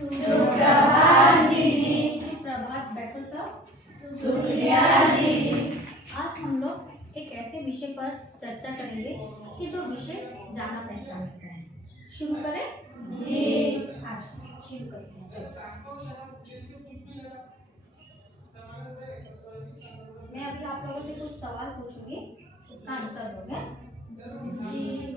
सुप्रभात दीदी। सुप्रभात, बैठो सब। शुक्रिया दीदी। आज हम लोग एक ऐसे विषय पर चर्चा करेंगे कि जो विषय जाना पहचाना से है। शुरू करें? जी। आज शुरू करते हैं। मैं अभी आप लोगों से कुछ सवाल पूछूंगी, उसका आंसर दोगे? जी।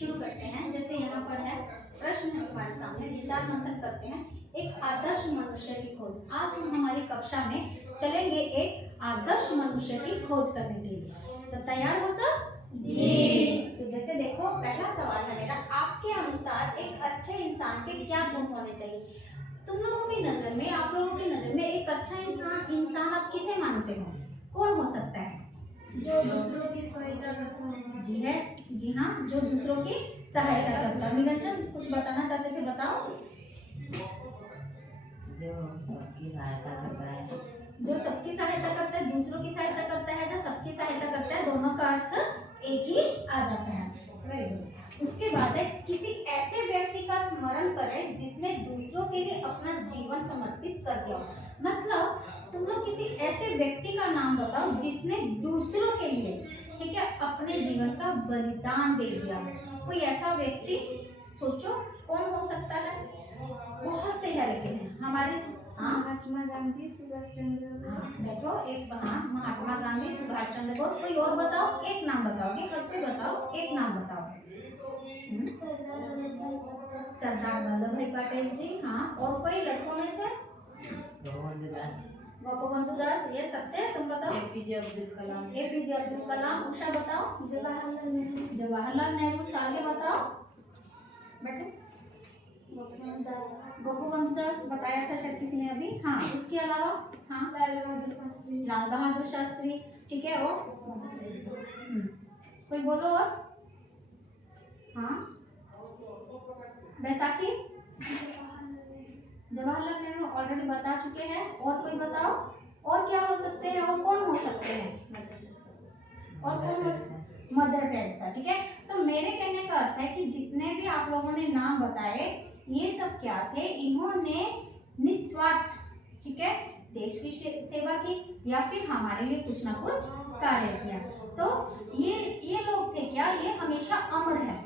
शुरू करते हैं। जैसे यहाँ पर है प्रश्न है तुम्हारे सामने, विचार मंथन करते हैं। एक आदर्श मनुष्य की खोज। आज हम हमारी कक्षा में चलेंगे एक आदर्श मनुष्य की खोज करने के लिए। तो तैयार हो सब? जी। तो जैसे देखो, पहला सवाल है मेरा, आपके अनुसार एक अच्छे इंसान के क्या गुण होने चाहिए? तुम लोगों की नजर में, आप लोगों की नजर में एक अच्छा इंसान आप किसे मानते हो? कौन हो सकता है? जो दूसरों की सहायता करता है। जी है, जी हाँ, जो दूसरों की सहायता करता है। निरंजन कुछ बताना चाहते थे, बताओ। जो सबकी सहायता करता है। जो सबकी सहायता करता है, दूसरों की सहायता करता है, जो सबकी सहायता करता है, दोनों का अर्थ एक ही आ जाता है। Very good. उसके बाद है, किसी ऐसे व्यक्ति का स्मरण करें जिसने दूसरों के लिए अपना जीवन समर्पित कर दिया। मतलब तुम लोग किसी ऐसे व्यक्ति का नाम बताओ जिसने दूसरों के लिए, ठीक है, अपने जीवन का बलिदान दे दिया। कोई ऐसा व्यक्ति सोचो, कौन हो सकता है? बहुत से है, लेकिन हमारे महात्मा गांधी, सुभाष चंद्र बोस। देखो, एक महात्मा गांधी, सुभाष चंद्र बोस। कोई और बताओ, एक नाम बताओगे, सबको बताओ, एक नाम बताओ। सरदार वल्लभ भाई पटेल जी, हाँ। और कोई लड़कों में से? गोपबंधु दास, ये सत्य है, तुम बताओ। एपीजे अब्दुल कलाम। एपीजे अब्दुल कलाम। उषा बताओ। जवाहरलाल नेहरू। जवाहरलाल नेहरू। आगे बताओ बेटे। गोपबंधु दास बताया था शायद किसी ने अभी, हाँ। इसके अलावा? हाँ, लाल बहादुर शास्त्री। लाल बहादुर शास्त्री, ठीक है। और कोई बोलो और? हाँ, बैसाखी। जवाहरलाल नेहरू ऑलरेडी बता चुके हैं। और कोई बताओ, और क्या हो सकते हैं, और कौन हो सकते हैं? और कौन हो? मदर टेरेसा, ठीक है। तो मेरे कहने का अर्थ है कि जितने भी आप लोगों ने नाम बताए, ये सब क्या थे? इन्होंने निस्वार्थ, ठीक है, देश की सेवा की या फिर हमारे लिए कुछ ना कुछ कार्य किया। तो ये लोग थे क्या? ये हमेशा अमर है,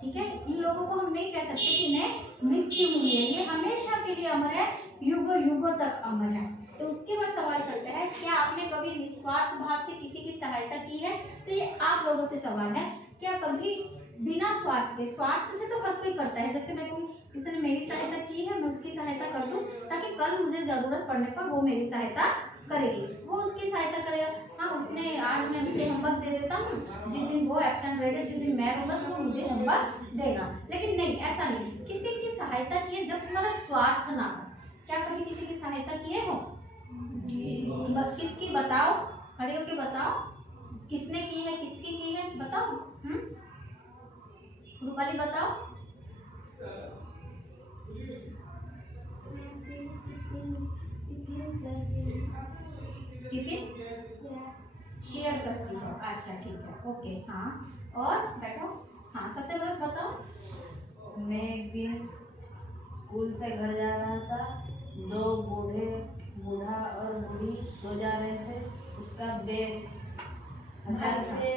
ठीक है। इन लोगों को हम नहीं कह सकते कि इन्हें मृत्यु मिली है, ये हमेशा के लिए अमर है, युगों युगों तक अमर है। तो उसके बाद सवाल चलता है, क्या आपने कभी निस्वार्थ भाव से किसी की सहायता की है? तो ये आप लोगों से सवाल है, क्या कभी बिना स्वार्थ के? स्वार्थ से तो हर कोई करता है, जैसे मैं कहूँ उसने मेरी सहायता की है, मैं उसकी सहायता कर दूं ताकि कल मुझे जरूरत पड़ने पर वो मेरी सहायता करेगी, वो उसकी सहायता करेगा। हाँ, उसने आज मैं उसे होमवर्क दे देता हूँ, जिस दिन वो एब्सेंट रहेगा, जिस दिन मैं रहूंगा तो वो मुझे होमवर्क देगा। लेकिन नहीं, ऐसा नहीं, किसी की सहायता की है जब तुम्हारा स्वार्थ ना हो। क्या कभी किसी की सहायता किए हो? किसकी? बताओ, खड़े होके बताओ, किसने की है, किसकी की है, बताओ। रूपाली बताओ। टिफिन शेयर करती हो, अच्छा ठीक है, ओके, हाँ। और बैठो, हाँ। सत्यव्रत बताओ। मैं एक दिन स्कूल से घर जा रहा था, दो बूढ़ा और बूढ़ी दो जा रहे थे। उसका बैग हाथ से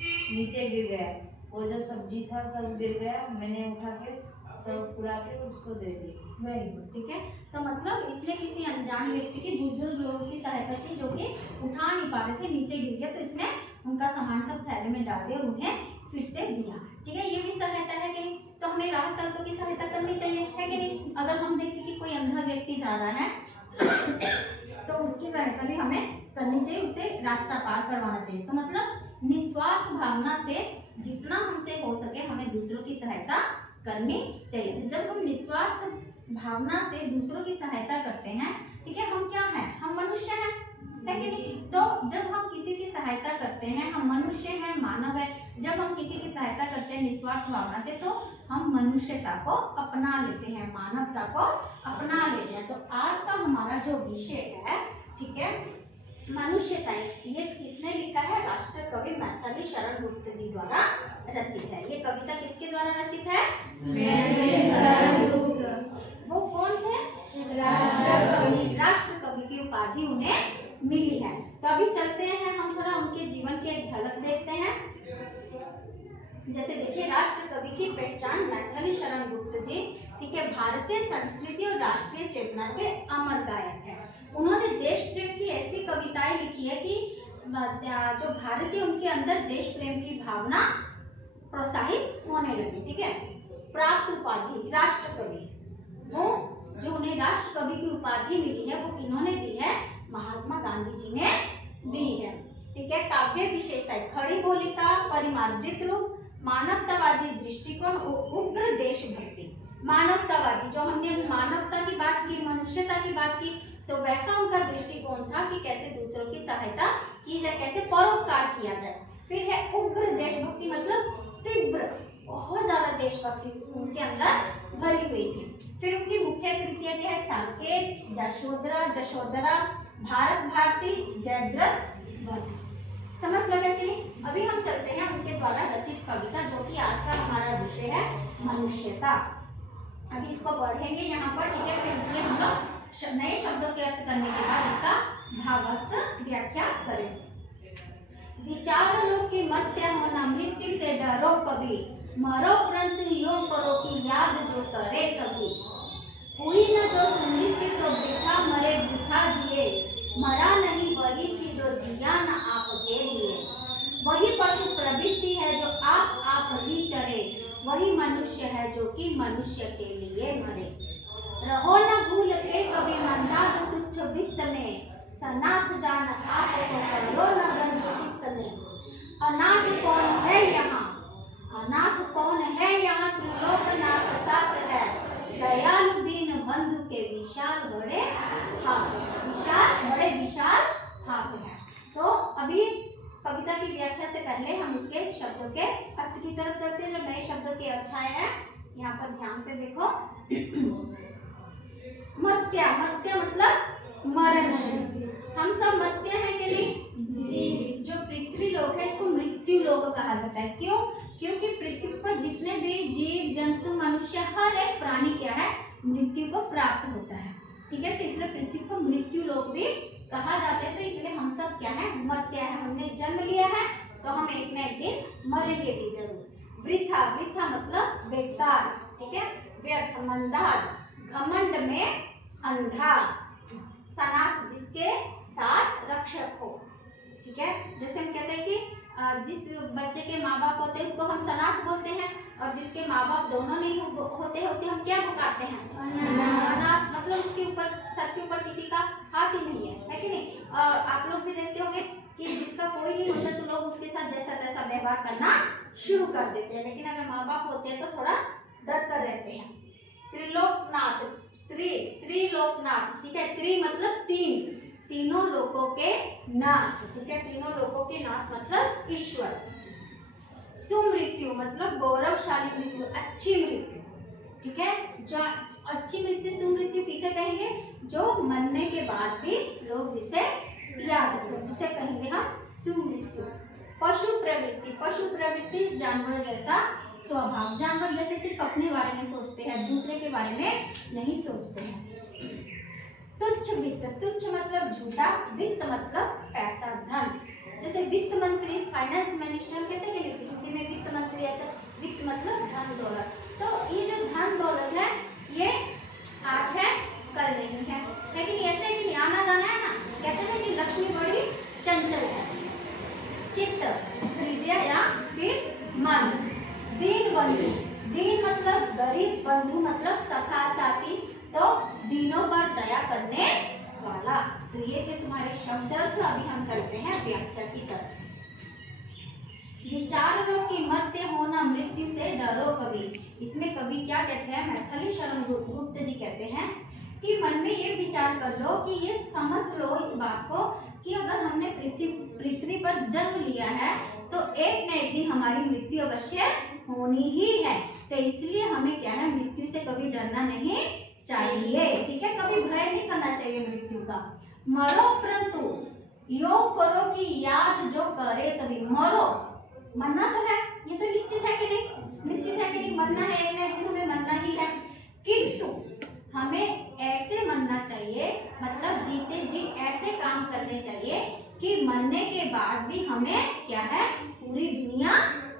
नीचे गिर गया, वो जो सब्जी था सब गिर गया। मैंने उठा के सब पूरा के उसको दे दी। वेरी गुड, ठीक है। तो मतलब इसने किसी अनजान व्यक्ति की, बुजुर्ग लोगों की सहायता की जो कि उठा नहीं पा रहे थे, नीचे गिर गया, तो इसने उनका सामान सब थैले में डाल दिया, उन्हें फिर से दिया, ठीक है। ये भी सहायता है कि नहीं? तो हमें राह चलतों की सहायता करनी चाहिए, है कि नहीं? अगर हम देखें कि कोई अंधा व्यक्ति जा रहा है तो उसकी सहायता भी हमें करनी चाहिए, उसे रास्ता पार करवाना चाहिए। तो मतलब निस्वार्थ भावना से जितना हमसे हो सके हमें दूसरों की सहायता करनी चाहिए। तो जब हम निस्वार्थ भावना से दूसरों की सहायता करते हैं, ठीक है, हम क्या हैं? हम मनुष्य हैं, है कि नहीं? तो जब हम किसी की सहायता करते हैं, हम मनुष्य हैं, मानव है, जब हम किसी की सहायता करते हैं निस्वार्थ भावना से, तो हम मनुष्यता को अपना लेते हैं, मानवता को अपना लेते हैं। तो आज का हमारा जो विषय है, ठीक है, मनुष्यताएं, ये किसने लिखा है? राष्ट्र कवि मैथिली शरण गुप्त जी द्वारा रचित है। ये कविता किसके द्वारा रचित है? मैथिली शरण गुप्त। वो कौन थे? राष्ट्र कवि की उपाधि उन्हें मिली है। तो अभी चलते हैं हम थोड़ा उनके जीवन की एक झलक देखते हैं। जैसे देखिए, राष्ट्र कवि की पहचान मैथिली शरण गुप्त जी, ठीक है, भारतीय संस्कृति और राष्ट्रीय चेतना के अमर गायक है। उन्होंने देश प्रेम की ऐसी कविताएं लिखी है कि जो भारतीय उनके अंदर देश प्रेम की भावना प्रोत्साहित होने लगी। ठीक है, प्राप्त उपाधि राष्ट्र कवि, वो जो उन्हें राष्ट्र कवि की उपाधि मिली है वो किन्होंने दी है? महात्मा गांधी जी ने दी है। ठीक है, काव्य विशेषताएं खड़ी बोलिता, परिमार्जित रूप, मानवतावादी दृष्टिकोण और उग्र देशभक्ति। मानवतावादी, जो हमने मानवता की बात की, मनुष्यता की बात की, तो वैसा उनका दृष्टिकोण था कि कैसे दूसरों की सहायता की जाए, कैसे परोपकार किया जाए। फिर है उग्र देशभक्ति, मतलब तीव्र, बहुत ज्यादा देशभक्ति उनके अंदर भरी हुई थी। फिर उनकी मुख्य कृतियां क्या है? साकेत, जशोधरा, भारत भारती, जयद्रथ वध। समझ लगा कि नहीं? अभी हम चलते हैं उनके द्वारा रचित कविता, जो कि आज का हमारा विषय है मनुष्यता। अभी इसको पढ़ेंगे यहाँ पर, ठीक है, फिर इसमें हम लोग नए शब्दों के अर्थ करने के बाद इसका भावार्थ व्याख्या करेंगे। विचार लो कि मत्य होना, मृत्यु से डरो कभी, मरो परंतु यो करो कि याद जो करे सभी। हुई न जो सुमृत्यु तो वृथा मरे वृथा जिए, मरा नहीं वही कि जो जिया न आपके लिए। वही पशु प्रवृत्ति है जो आप ही चरे, वही मनुष्य है जो कि मनुष्य के लिए मरे। रहो न भूल के कभी मंदाद तुच्छ वित्त में, सनाथ जान आपको करो न गंध चित्त में। अनाथ कौन है यहाँ, अनाथ कौन है यहाँ, त्रिलोकनाथ साथ है, दयालु दीन बंधु के विशाल बड़े हाथ, विशाल हाथ है। तो अभी कविता की व्याख्या से पहले हम इसके शब्दों के अर्थ की तरफ चलते हैं। जो नए शब्दों के अर्थ आए हैं यहाँ पर ध्यान से देखो। मर्त्य, मर्त्य मतलब मरणशील। हम सब मर्त्य हैं कि नहीं? जो पृथ्वी लोक है इसको मृत्यु लोक कहा जाता है। क्यों? क्योंकि पृथ्वी पर जितने भी जीव जंतु मनुष्य, हर एक प्राणी क्या है? मृत्यु को प्राप्त होता है। ठीक है, तो इसलिए पृथ्वी को मृत्यु लोक भी कहा जाता है। तो इसलिए हम सब क्या है? मर्त्य है। हमने जन्म लिया है तो हम एक न एक दिन मरेंगे भी जरूर। वृथा, वृथा मतलब बेकार, ठीक है, व्यर्थ, मंदाद, घमंड में अंधा, सनाथ जिसके साथ रक्षक हो। ठीक है, जैसे हम कहते हैं कि जिस बच्चे के माँ बाप होते हैं उसको हम सनाथ बोलते हैं, और जिसके माँ बाप दोनों नहीं होते हैं उसे हम क्या पुकारते हैं? अनाथ। मतलब उसके ऊपर, सर के ऊपर किसी का हाथ ही नहीं है कि नहीं? और आप लोग भी देखते होंगे कि जिसका कोई नहीं होता तो लोग उसके साथ जैसा तैसा व्यवहार करना शुरू कर देते हैं, लेकिन अगर माँ बाप होते हैं तो थोड़ा डर कर रहते हैं। त्रिलोकनाथ, त्रिलोकनाथ, ठीक है, त्रि मतलब तीन, तीनों लोकों के नाथ, ठीक है, तीनों लोकों के नाथ मतलब ईश्वर। सुमृत्यु मतलब गौरवशाली मृत्यु, अच्छी मृत्यु। ठीक है, जो अच्छी मृत्यु, सुमृत्यु किसे कहेंगे? जो मरने के बाद भी लोग जिसे याद करें उसे कहेंगे हम सुमृत्यु। पशु प्रवृत्ति, पशु प्रवृत्ति जानवर जैसा स्वभाव, जानवर जैसे सिर्फ अपने बारे में सोचते हैं, दूसरे के बारे में नहीं सोचते हैं। तुच्छ वित्त, तुच्छ मतलब झूठा, वित्त मतलब पैसा, धन। जैसे वित्त मंत्री, फाइनेंस मिनिस्टर कहते हैं कि हिंदी में वित्त मंत्री आता है। वित्त मतलब धन दौलत। तो ये जो धन दौलत है ये आज है कल नहीं है, लेकिन ऐसे कि आना जाना है ना। कहते हैं कि लक्ष्मी बड़ी चंचल है। चित्त, हृदय या फिर मन। दीन बंधु, दीन मतलब गरीब, बंधु मतलब सखा साथी, तो दीनों पर दया करने वाला। तो ये थे तुम्हारे शब्द अर्थ। अभी हम चलते हैं व्याख्या की तरफ। विचार लो कि मर्त्य होना, मृत्यु से डरो कभी। इसमें कवि क्या कहते हैं? मैथिली शरण गुप्त जी कहते हैं कि मन में ये विचार कर लो कि ये समझ लो इस बात को कि अगर हमने पृथ्वी पर जन्म लिया है तो एक न एक दिन हमारी मृत्यु अवश्य होनी ही है। तो इसलिए हमें क्या है? मृत्यु से कभी डरना नहीं चाहिए। ठीक है, कभी भय नहीं करना चाहिए मृत्यु का। मरो परंतु यो करो कि याद जो करे सभी मरो। मरना तो है, ये तो निश्चित है कि नहीं, निश्चित है कि नहीं, मरना है, एक ना एक दिन हमें मरना ही है। किंतु हमें ऐसे मरना चाहिए, मतलब जीते जी ऐसे काम करने चाहिए कि मरने के बाद भी हमें क्या है, पूरी दुनिया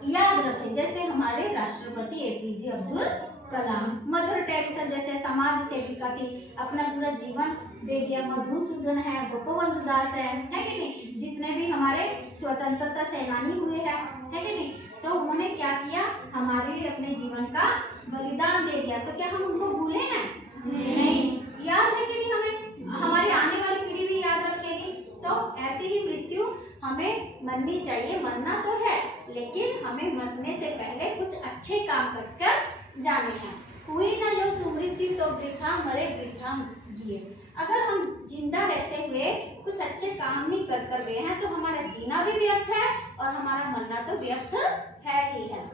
याद रखे। जैसे हमारे राष्ट्रपति APJ Abdul Kalam, mother Teresa जैसे समाज सेविका थी, अपना पूरा जीवन दे दिया। मधुसूदन है, गोपबंधु दास है कि नहीं, जितने भी हमारे स्वतंत्रता सेनानी हुए हैं, है कि नहीं, तो उन्होंने क्या किया, हमारे लिए अपने जीवन का बलिदान दे दिया। तो क्या हम उनको भूले हैं? नहीं। याद है कि नहीं हमें, हमारी आने वाली पीढ़ी भी याद रखेगी। तो ऐसे ही मृत्यु हमें मरनी चाहिए, मरना तो है, लेकिन हमें मरने से पहले कुछ अच्छे काम कर जाने हैं। हुई ना जो सुमृत्यु तो वृथा मरे वृथा जिए। अगर हम जिंदा रहते हुए कुछ अच्छे काम नहीं कर गए हैं तो हमारा जीना भी व्यर्थ है और हमारा मरना तो व्यर्थ है ही है।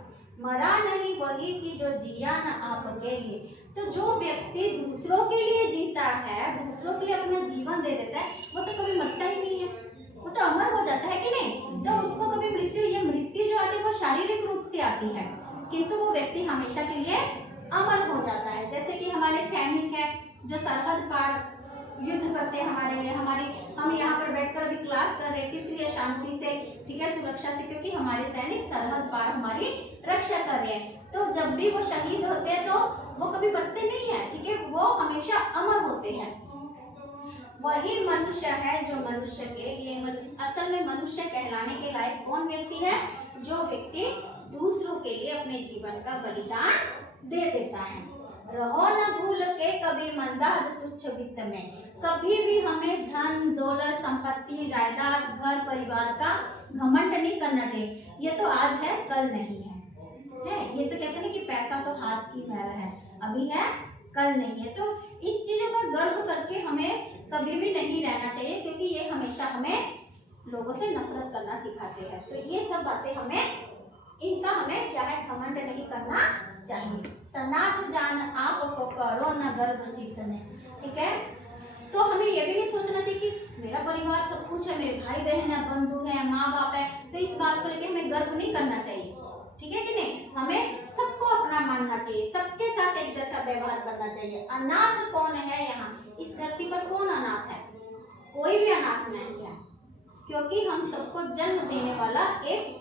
मरा नहीं वही कि जो जिया न आपके लिए। तो जो व्यक्ति दूसरों के लिए जीता है, दूसरों के लिए अपना जीवन दे देता है, वो तो कभी मरता ही नहीं है, वो तो अमर हो जाता है कि नहीं। तो उसको कभी ये मृत्यु जो आती है वो शारीरिक रूप से आती है, किंतु वो व्यक्ति हमेशा के लिए अमर हो जाता है। जैसे कि हमारे सैनिक है जो सरहद पार युद्ध करते हैं हमारे लिए, हम यहाँ पर बैठकर अभी क्लास कर रहे हैं, किस लिए, शांति से, ठीक है, सुरक्षा से, क्योंकि हमारे सैनिक सरहद पार हमारी रक्षा कर रहे हैं। तो जब भी वो शहीद होते हैं तो वो कभी मरते नहीं है, ठीक है, वो हमेशा अमर होते हैं। वही मनुष्य है जो मनुष्य के लिए, असल में मनुष्य कहलाने के लायक कौन व्यक्ति है? जो व्यक्ति दूसरों के लिए अपने जीवन का बलिदान दे देता है। रहो न भूल के कभी मंदाद तुच्छ वित्त में। कभी भी हमें धन दौलत संपत्ति जायदाद घर परिवार का घमंड नहीं करना चाहिए। ये तो आज है कल नहीं है, ये तो कहते हैं कि पैसा तो हाथ की मैल है, अभी है कल नहीं है। तो इस चीजों का गर्व करके हमें कभी भी नहीं रहना चाहिए, क्योंकि ये हमेशा हमें लोगों से नफरत करना सिखाते हैं। तो ये सब बातें इनका हमें क्या है, घमंड नहीं करना चाहिए। सनाथ जान आप को करो न गर्व चित्त में, ठीक है। तो हमें ये भी नहीं सोचना चाहिए कि मेरा परिवार सब कुछ है, मेरे भाई बहन है, बंधु है, माँ बाप है, तो इस बात को लेके हमें गर्व नहीं करना चाहिए, ठीक है कि नहीं। हमें सबको अपना मानना चाहिए, सबके साथ एक जैसा व्यवहार करना चाहिए। अनाथ कौन है यहाँ इस धरती पर? कौन अनाथ है? कोई भी अनाथ नहीं है, क्योंकि हम सबको जन्म देने वाला एक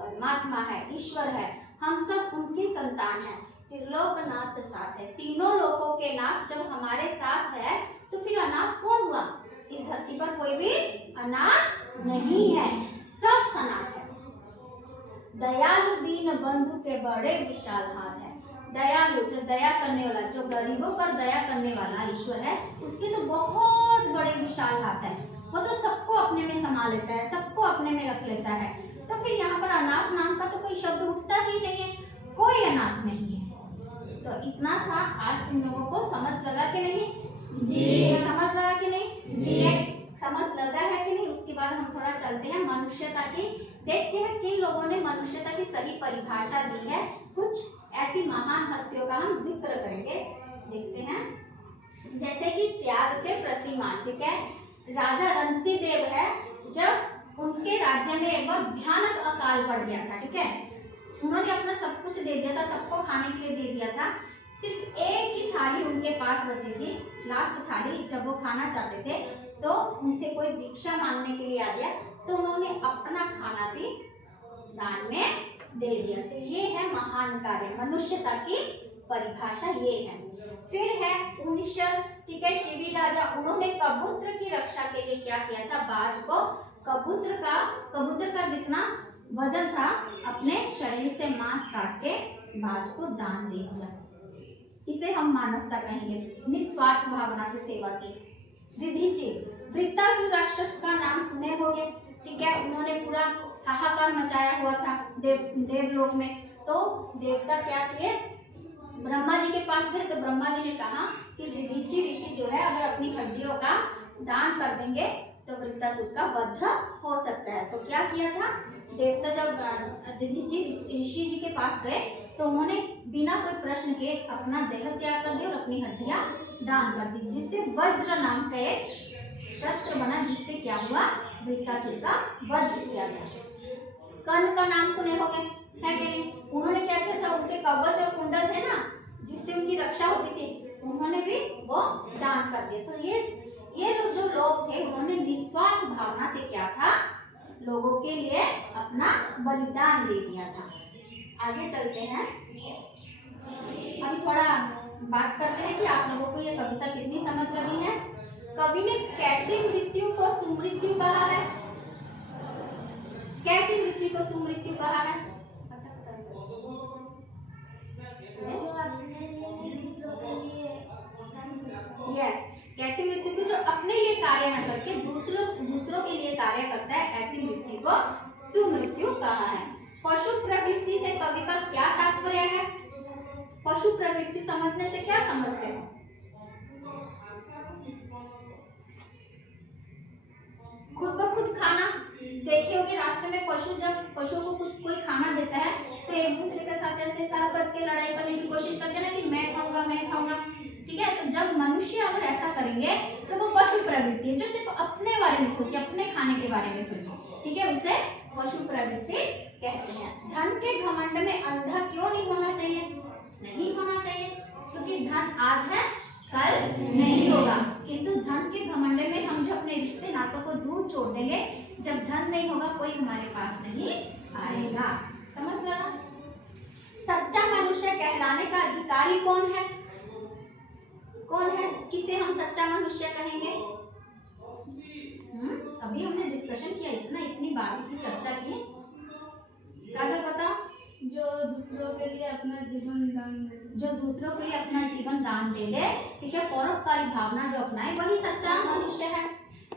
परमात्मा है, ईश्वर है, हम सब उनकी संतान है। त्रिलोकनाथ साथ है, तीनों लोकों के नाथ जब हमारे साथ है तो फिर अनाथ कौन हुआ? इस धरती पर कोई भी अनाथ नहीं है, सब सनाथ है। दयालु दीन बंधु के बड़े विशाल हाथ है। दयालु जो दया करने वाला, जो गरीबों पर दया करने वाला ईश्वर है, उसके तो बहुत बड़े विशाल हाथ है। वो तो सबको अपने में समा लेता है, सबको अपने में रख लेता है। तो फिर यहाँ पर अनाथ नाम का तो कोई शब्द उठता ही नहीं है, कोई अनाथ नहीं है। तो इतना सा आज तुम लोगों को समझ लगा कि नहीं? जी। समझ लगा कि नहीं? जी। समझ लगा है कि नहीं? उसके बाद हम थोड़ा चलते हैं मनुष्यता की, देखते हैं किन लोगों ने मनुष्यता की सही परिभाषा दी है। कुछ ऐसी महान हस्तियों का हम जिक्र करेंगे, देखते हैं। जैसे कि त्याग के प्रतिमान, ठीक है, राजा रंतिदेव है, जब उनके राज्य में एक बार भयानक अकाल पड़ गया था, ठीक है, उन्होंने अपना सब कुछ दे दिया था, सबको खाने के लिए दे दिया था, सिर्फ एक ही थाली उनके पास बची थी, लास्ट थाली। जब वो खाना चाहते थे तो उनसे कोई भिक्षा मांगने के लिए आ गया, तो उन्होंने अपना खाना भी दान में दे दिया। तो ये है महान कार्य, मनुष्यता की परिभाषा ये है। फिर है उनिशर, ठीक है, शिवी राजा, उन्होंने कबूतर की रक्षा के लिए क्या किया था? बाज को, कबूतर का जितना वजन था अपने शरीर से मांस काट के बाज को दान दे दिया। इसे हम मानवता कहेंगे, निस्वार्थ भावना से सेवा की। दधीचि, वृत्तासुर राक्षस का नाम सुने होंगे, ठीक है, उन्होंने पूरा हाहाकार मचाया हुआ था देवलोक में। तो देवता क्या किए? ब्रह्मा जी के पास गए, तो ब्रह्मा जी ने कहा कि दधीचि ऋषि जो है अगर अपनी हड्डियों का दान कर देंगे तो वृत्तासुर का वध हो सकता है। तो क्या किया था देवता? जब दधीचि ऋषि जी के पास गए तो उन्होंने बिना कोई प्रश्न के अपना देह त्याग कर दिया और अपनी हड्डियां दान कर दी, जिससे वज्र नाम का एक शस्त्र बना, जिससे क्या हुआ? वृत्तासुर का वध किया गया। कर्ण का नाम सुने होंगे, है कि नहीं? उन्होंने क्या किया था, उनके कवच और कुंडल थे ना जिससे उनकी रक्षा होती थी, उन्होंने भी वो दान कर दिया। तो ये जो लोग थे उन्होंने निस्वार्थ भावना से क्या था, लोगों के लिए अपना बलिदान दे दिया था। आगे चलते हैं, अभी थोड़ा बात करते हैं कि आप लोगों को ये कविता कितनी समझ लगी है। कवि ने कैसी मृत्यु को सुमृत्यु कहा है? कैसी मृत्यु को सुमृत्यु कहा है? जो अपने लिए दूसरों के लिए यस, कैसी मृत्यु को जो अपने लिए कार्य न करके दूसरों के लिए कार्य करता है, ऐसी मृत्यु को सुमृत्यु कहा है। पशु प्रवृत्ति से कवि का क्या तात्पर्य है? पशु प्रवृत्ति समझने से क्या समझते हो? खुद ब खुद खाना, देखे होंगे रास्ते में जब पशु को कुछ कोई खाना देता है तो एक दूसरे के साथ ऐसे सर करके लड़ाई करने की कोशिश करते हैं ना कि मैं खाऊंगा, ठीक है? तो जब मनुष्य अगर ऐसा करेंगे तो वो पशु प्रवृत्ति है, जो सिर्फ अपने बारे में सोचे, अपने खाने के बारे में सोचे, ठीक है? उसे पशु प्रवृत्ति कहते हैं। धन के घमंड में अंधा क्यों नहीं होना चाहिए? नहीं होना चाहिए, क्योंकि धन आज है कल नहीं होगा, किंतु धन के घमंड में हम जो अपने रिश्ते नातों को दूर छोड़ देंगे, जब धन नहीं होगा कोई हमारे पास नहीं आएगा। समझ लगा? सच्चा मनुष्य कहलाने का अधिकारी कौन है? कौन है? किसे हम सच्चा मनुष्य कहेंगे? अभी हमने डिस्कशन किया, इतनी बात की चर्चा की। काजल बताओ। जो दूसरों के लिए अपना जीवन दान दे, जो दूसरों के लिए अपना जीवन दान दे दे, ठीक है, परोपकारी भावना जो अपनाए, वही सच्चा मनुष्य है।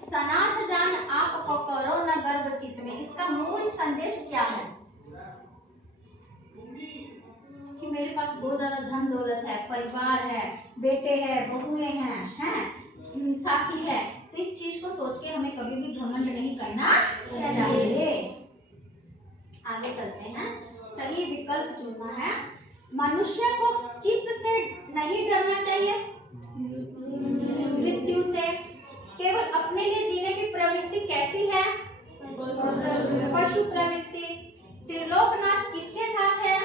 सनाथ जान आप को करो न गर्व चित्त में, इसका मूल संदेश क्या है? कि मेरे पास बहुत ज्यादा धन दौलत है, परिवार है, बेटे हैं, बहुएं हैं, साथी है, तो इस चीज को सोच के हमें कभी भी घमंड नहीं करना चाहिए। आगे चलते हैं, सही विकल्प चुनना है। मनुष्य को किस से नहीं डरना चाहिए? मृत्यु से। केवल अपने लिए जीने की प्रवृत्ति कैसी है? पशु प्रवृत्ति। त्रिलोकनाथ किसके साथ है?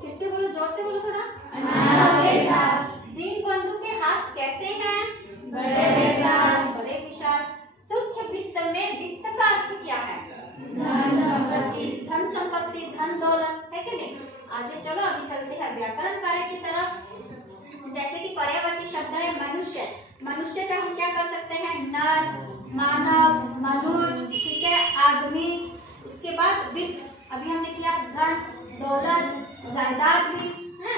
फिर से बोलो, जोर से बोलो थोड़ा। दीन बंधु के हाथ कैसे हैं? बड़े विशाल। तुच्छ वित्त में वित्त का अर्थ क्या है? धन संपत्ति, धन दौलत, है कि नहीं? आगे चलो, अभी चलते हैं व्याकरण कार्य की तरफ। जैसे कि पर्यायवाची शब्द है मनुष्य, मनुष्य का हम क्या कर सकते हैं? नर, मानव, मनुष्य, ठीक है, आदमी। उसके बाद वित्त, अभी हमने किया धन, दौलत, जायदाद भी है,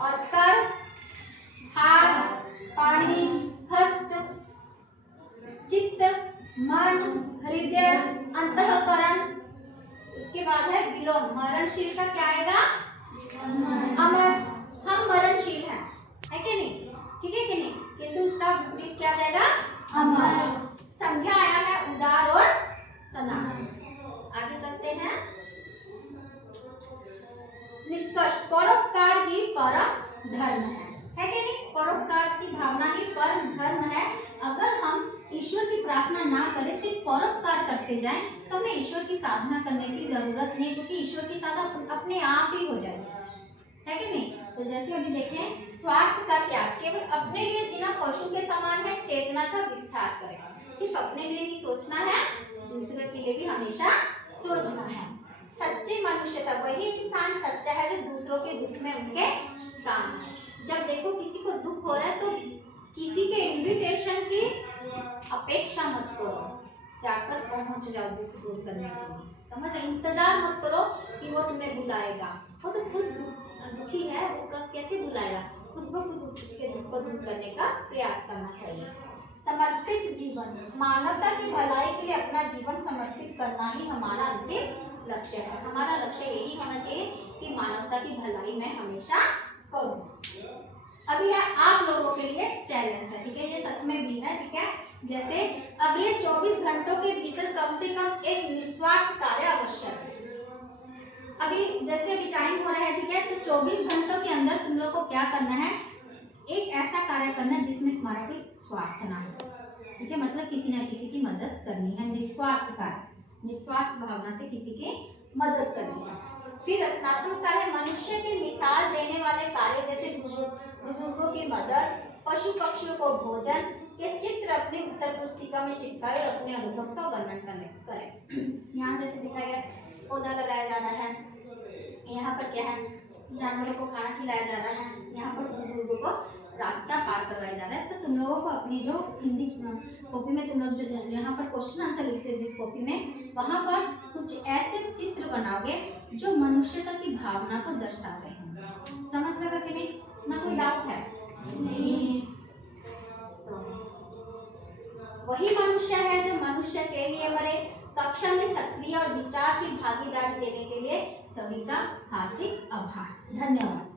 और कर, हाथ, पानी, हस्त, चित्त, मन, हृदय, अंतःकरण। उसके बाद है विलोम, मरणशील का क्या आएगा? अमर। हम मरणशील हैं, है कि नहीं? ठीक है कि नहीं? किंतु उसका विपरीत क्या जाएगा? अमर। संज्ञा आया है उदार और सनातन। आगे चलते हैं, निष्कर्ष, परोपकार ही परम धर्म है कि नहीं? परोपकार की भावना ही परम धर्म है। अगर हम ईश्वर की प्रार्थना ना करें, सिर्फ परोपकार करते जाएं, तो हमें ईश्वर की साधना करने की जरूरत नहीं, क्योंकि ईश्वर की साधना अपने आप ही हो जाएगी, है कि नहीं? तो जैसे अभी देखें, स्वार्थ का त्याग, केवल अपने लिए जीना पशु के समान है। चेतना का विस्तार करें, सिर्फ अपने लिए नहीं सोचना है, दूसरों के लिए भी हमेशा सोचना है। सच्चे मनुष्यता, वही इंसान सच्चा है जो दूसरों के दुख में उनके काम है। जब देखो किसी को दुख हो रहा है तो किसी के इनविटेशन की अपेक्षा मत करो, जाकर पहुंच जाओ दुख दूर करने के लिए। समझ रहे? इंतजार मत करो कि वो तुम्हें बुलाएगा, वो तो खुद दुखी है, वो कैसे बुलाएगा? खुद ब खुद उसके दुख को दूर करने का प्रयास करना चाहिए। समर्पित जीवन, मानवता की भलाई के लिए अपना जीवन समर्पित करना ही हमारा अंतिम लक्ष्य है। हमारा लक्ष्य यही होना चाहिए कि मानवता की भलाई मैं हमेशा करूं। अभी है आप लोगों के लिए चैलेंज है, ठीक है? ये सच में भी है, ठीक है? जैसे अगले 24 घंटों के भीतर कम से कम एक निस्वार्थ कार्य आवश्यक है। अभी जैसे अभी टाइम हो रहा है, ठीक है? तो 24 घंटों के अंदर तुम लोग को क्या करना है? एक ऐसा कार्य करना है जिसमें तुम्हारा कोई स्वार्थ ना हो, ठीक है? मतलब किसी ना किसी की मदद करनी है, निस्वार्थ कार्य, निस्वार्थ भावना से किसी की मदद करनी है। फिर रचनात्मक कार्य मनुष्य की मिसाल देने वाले कार्य जैसे बुजुर्गों की मदद, पशु पक्षियों को भोजन के चित्र अपनी उत्तर पुस्तिका में चिपकाए और अपने अनुभव का वर्णन करें। यहाँ जैसे दिखाया गया पौधा लगाया जा रहा है, यहाँ पर क्या है जानवरों को खाना खिलाया जा रहा है, यहाँ पर बुजुर्गों को रास्ता पार करवाया जा रहा है। तो तुम लोगों को अपनी जो हिंदी कॉपी में तुम लोग जो यहाँ पर क्वेश्चन आंसर लिखते हो जिस कॉपी में, वहाँ पर कुछ ऐसे चित्र बनाओगे जो मनुष्यता की भावना को दर्शा रहे हैं। समझ लगा कि नहीं? ना कोई डाउट है? नहीं। तो वही मनुष्य है जो मनुष्य के लिए मरे। कक्षा में सक्रिय और विचारशील भागीदारी देने के लिए सभी का हार्दिक आभार। धन्यवाद।